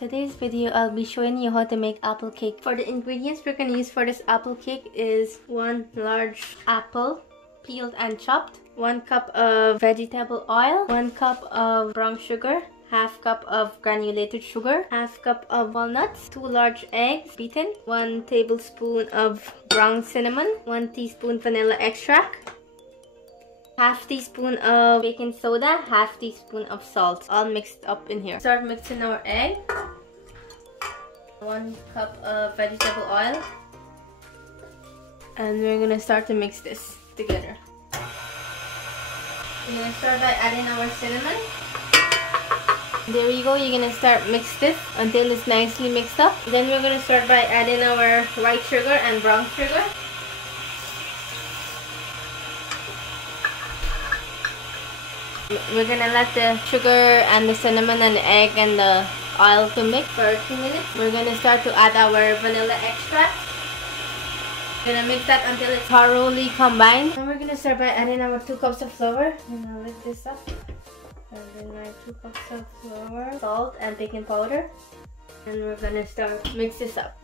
Today's video I'll be showing you how to make apple cake. For the ingredients we're going to use for this apple cake is 1 large apple, peeled and chopped, 1 cup of vegetable oil, 1 cup of brown sugar, half cup of granulated sugar, half cup of walnuts, 2 large eggs beaten, 1 tablespoon of ground cinnamon, 1 teaspoon vanilla extract, half teaspoon of baking soda, half teaspoon of salt, all mixed up in here. Start mixing our egg, 1 cup of vegetable oil, and we're gonna start to mix this together. We're gonna start by adding our cinnamon. There you go, you're gonna start mix this until it's nicely mixed up. Then we're gonna start by adding our white sugar and brown sugar. We're gonna let the sugar and the cinnamon and the egg and the oil to mix for 2 minutes. We're gonna start to add our vanilla extract. We're gonna mix that until it's thoroughly combined. And we're gonna start by adding our 2 cups of flour. I'm gonna lift this up. And then our 2 cups of flour, salt and baking powder. And we're gonna start mix this up.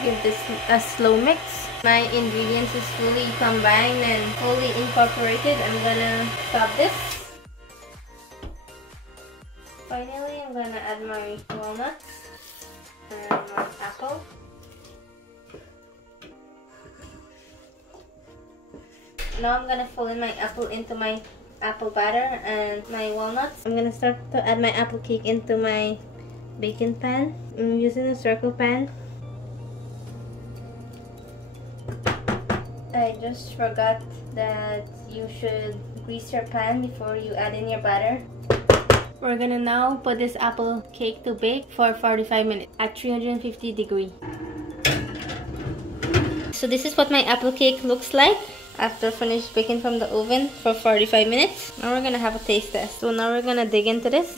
Give this a slow mix. My ingredients is fully combined and fully incorporated. I'm gonna stop this. Finally, I'm gonna add my walnuts and my apple. Now I'm gonna fold in my apple into my apple batter and my walnuts. I'm gonna start to add my apple cake into my baking pan. I'm using a circle pan. I just forgot that you should grease your pan before you add in your batter. We're gonna now put this apple cake to bake for 45 minutes at 350 degrees. So this is what my apple cake looks like after finished baking from the oven for 45 minutes. Now we're gonna have a taste test. So now we're gonna dig into this.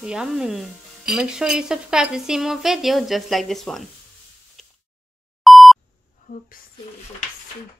Yummy. Make sure you subscribe to see more videos just like this one. Oopsie, oopsie.